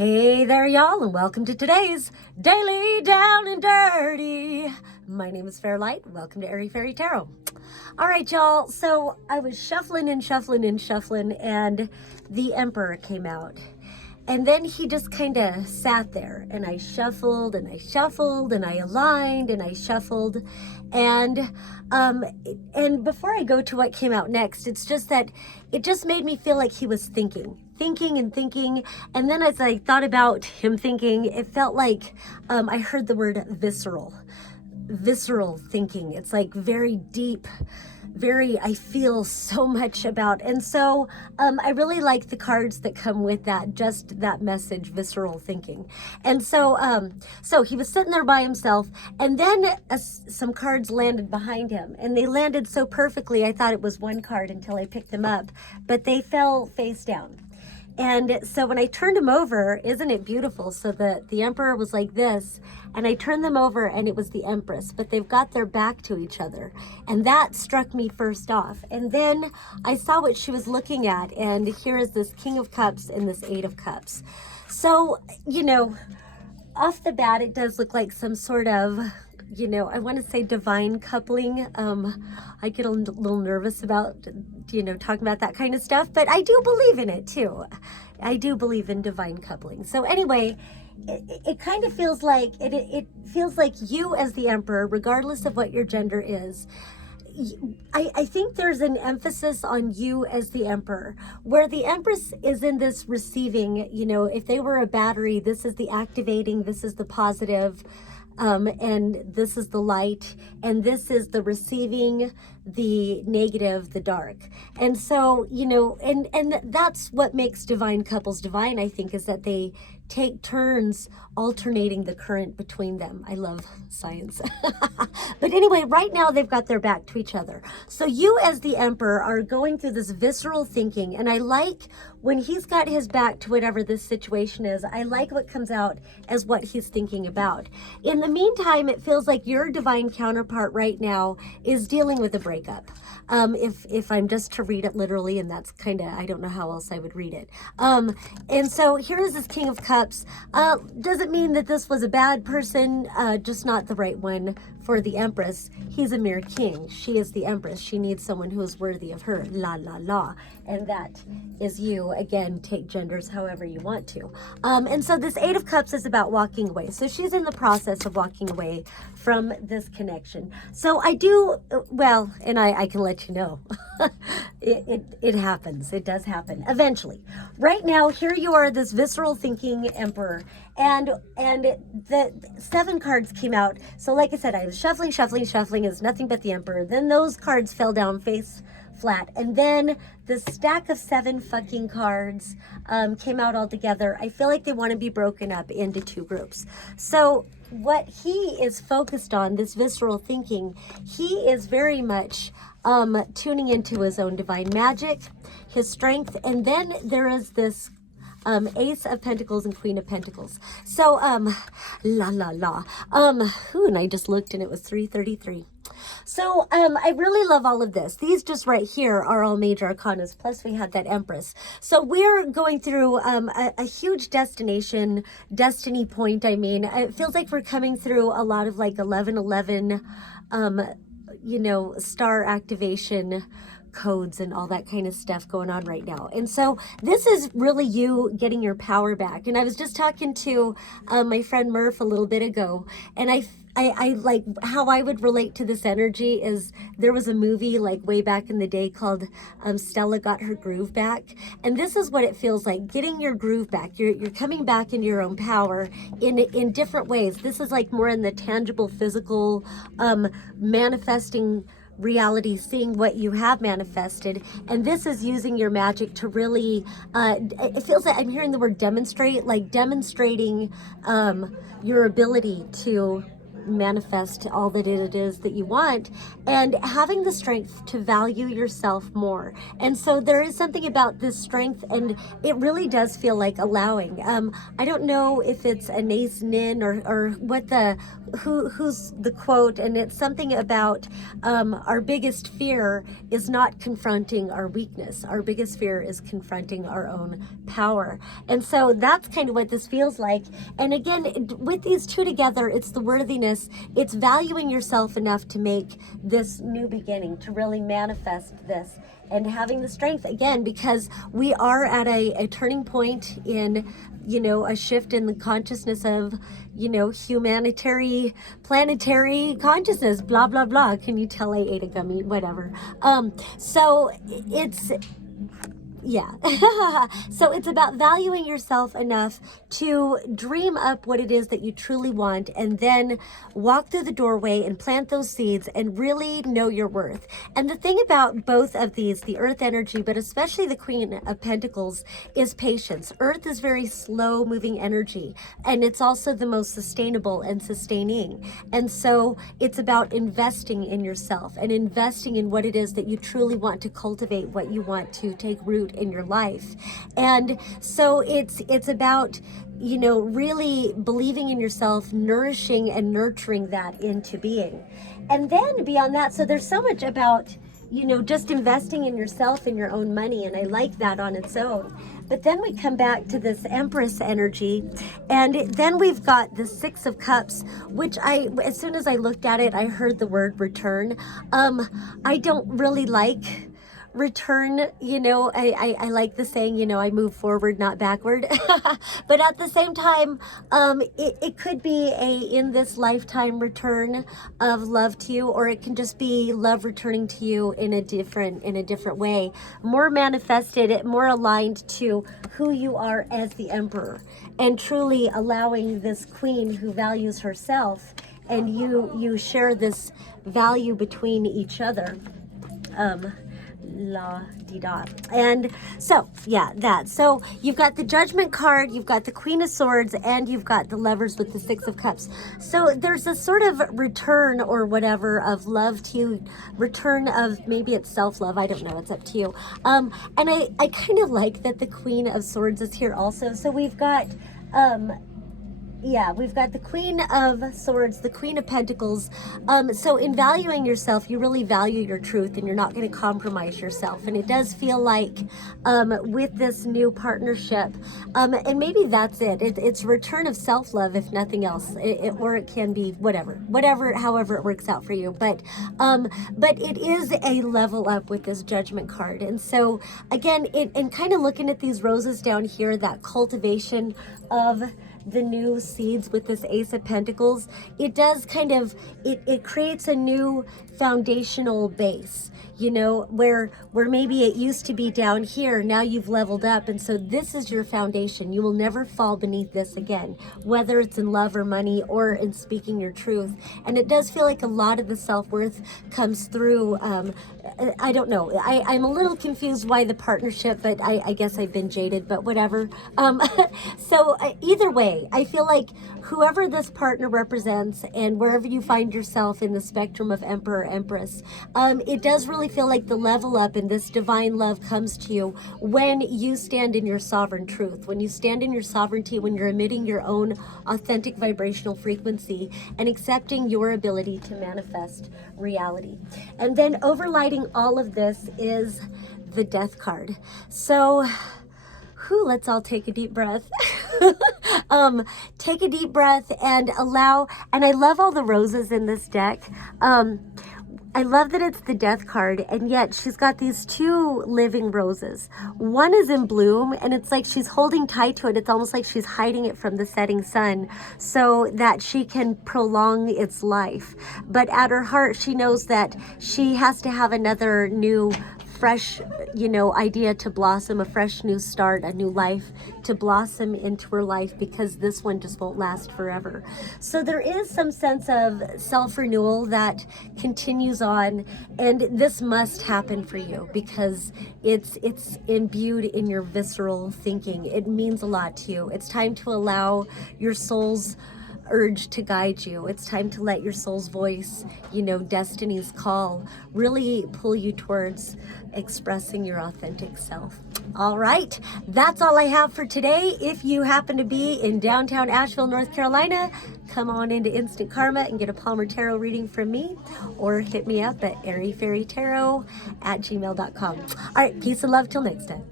Hey there, y'all, and welcome to today's Daily Down and Dirty. My name is Fairlight. Welcome to Airy Fairy Tarot. All right, y'all. So I was shuffling and the Emperor came out. And then he just kind of sat there, and I shuffled and I shuffled and I aligned and I shuffled. And before I go to what came out next, it's just that it just made me feel like he was thinking. And then as I thought about him thinking, it felt like I heard the word visceral thinking. It's like very deep, I feel so much about. And so I really like the cards that come with that, just that message, visceral thinking. And so so he was sitting there by himself, and then some cards landed behind him, and they landed so perfectly. I thought it was one card until I picked them up, but they fell face down. And so when I turned him over, isn't it beautiful? So the Emperor was like this, and I turned them over and it was the Empress, but they've got their back to each other. And that struck me first off. And then I saw what she was looking at, and here is this King of Cups and this Eight of Cups. So, you know, off the bat, it does look like some sort of, you know, I want to say divine coupling. I get a little nervous about, you know, talking about that kind of stuff, but I do believe in it too. I do believe in divine coupling. So anyway, it kind of feels like, it feels like you as the Emperor, regardless of what your gender is, I think there's an emphasis on you as the Emperor, where the Empress is in this receiving. You know, if they were a battery, this is the activating, this is the positive, and this is the light, and this is the receiving, the negative, the dark. And so, you know, and that's what makes divine couples divine, I think, is that they take turns alternating the current between them. I love science. But anyway, right now they've got their back to each other. So you as the Emperor are going through this visceral thinking, and I like when he's got his back to whatever this situation is, I like what comes out as what he's thinking about. In the meantime, it feels like your divine counterpart right now is dealing with a breakup. If I'm just to read it literally, and that's kind of, I don't know how else I would read it. And so here is this King of Cups. Doesn't mean that this was a bad person, just not the right one for the Empress. He's a mere king. She is the Empress. She needs someone who is worthy of her. La, la, la. And that is you. Again, take genders however you want to. And so this Eight of Cups is about walking away. So she's in the process of walking away from this connection. So I do, well, and I can let you know, it happens. It does happen eventually. Right now, here you are, this visceral thinking Emperor, and the 7 cards came out. So like I said, I was shuffling, is nothing but the Emperor. Then those cards fell down face flat, and then the stack of 7 fucking cards came out all together. I feel like they want to be broken up into 2 groups. So what he is focused on, this visceral thinking, he is very much tuning into his own divine magic, his strength, and then there is this Ace of Pentacles and Queen of Pentacles. So and I just looked and it was 333. So I really love all of this. These just right here are all major arcanas, plus we had that Empress. So we're going through a huge destiny point. I mean, it feels like we're coming through a lot of like 1111 you know, star activation codes and all that kind of stuff going on right now. And so this is really you getting your power back. And I was just talking to my friend Murph a little bit ago, and I like how I would relate to this energy is there was a movie like way back in the day called Stella Got Her Groove Back, and this is what it feels like, getting your groove back. You're coming back into your own power in different ways. This is like more in the tangible, physical, manifesting reality, seeing what you have manifested, and this is using your magic to really it feels like I'm hearing the word demonstrate, like demonstrating your ability to manifest all that it is that you want, and having the strength to value yourself more. And so there is something about this strength, and it really does feel like allowing. I don't know if it's a Nace Nin or what who's the quote, and it's something about our biggest fear is not confronting our weakness. Our biggest fear is confronting our own power. And so that's kind of what this feels like. And again, with these two together, it's the worthiness, it's valuing yourself enough to make this new beginning, to really manifest this, and having the strength again, because we are at a turning point in, you know, a shift in the consciousness of, you know, humanitarian, planetary consciousness, blah, blah, blah. Can you tell I ate a gummy? Whatever. So it's, yeah. So it's about valuing yourself enough to dream up what it is that you truly want, and then walk through the doorway and plant those seeds and really know your worth. And the thing about both of these, the earth energy, but especially the Queen of Pentacles, is patience. Earth is very slow moving energy, and it's also the most sustainable and sustaining. And so it's about investing in yourself and investing in what it is that you truly want to cultivate, what you want to take root in your life. And so it's about, you know, really believing in yourself, nourishing and nurturing that into being. And then beyond that, so there's so much about, you know, just investing in yourself and your own money, and I like that on its own. But then we come back to this Empress energy, and then we've got the Six of Cups, which as soon as I looked at it, I heard the word return. I don't really like return, you know. I like the saying, you know, I move forward, not backward. But at the same time, it could be a in this lifetime return of love to you, or it can just be love returning to you in a different way, more manifested, more aligned to who you are as the Emperor, and truly allowing this queen who values herself, and you share this value between each other. La di da. And so yeah, that. So you've got the Judgment card, you've got the Queen of Swords, and you've got the Lovers with the Six of Cups. So there's a sort of return or whatever of love to you, return of, maybe it's self-love, I don't know, it's up to you. And I kind of like that the Queen of Swords is here also. So we've got yeah, we've got the Queen of Swords, the Queen of Pentacles. So in valuing yourself, you really value your truth, and you're not going to compromise yourself. And it does feel like with this new partnership, and maybe that's it. It's return of self-love, if nothing else, or it can be whatever, however it works out for you. But it is a level up with this Judgment card. And so again, and kind of looking at these roses down here, that cultivation of the new seeds with this Ace of Pentacles, it does kind of, it creates a new foundational base, you know, where maybe it used to be down here, now you've leveled up, and so this is your foundation. You will never fall beneath this again, whether it's in love or money or in speaking your truth. And it does feel like a lot of the self-worth comes through, I don't know, I'm a little confused why the partnership, but I guess I've been jaded, but whatever. So either way, I feel like whoever this partner represents, and wherever you find yourself in the spectrum of Emperor, Empress, it does really feel like the level up and this divine love comes to you when you stand in your sovereign truth, when you stand in your sovereignty, when you're emitting your own authentic vibrational frequency and accepting your ability to manifest reality. And then overlighting all of this is the Death card. So let's all take a deep breath. Take a deep breath and allow, and I love all the roses in this deck. I love that it's the Death card, and yet she's got these two living roses. One is in bloom, and it's like she's holding tight to it. It's almost like she's hiding it from the setting sun so that she can prolong its life. But at her heart, she knows that she has to have another new fresh, you know, idea to blossom, a fresh new start, a new life to blossom into her life, because this one just won't last forever. So there is some sense of self-renewal that continues on, and this must happen for you because it's imbued in your visceral thinking. It means a lot to you. It's time to allow your soul's urge to guide you. It's time to let your soul's voice, you know, destiny's call, really pull you towards expressing your authentic self. All right, that's all I have for today. If you happen to be in downtown Asheville, North Carolina, come on into Instant Karma and get a Palmer Tarot reading from me, or hit me up at airyfairytarot@gmail.com. All right, peace and love till next time.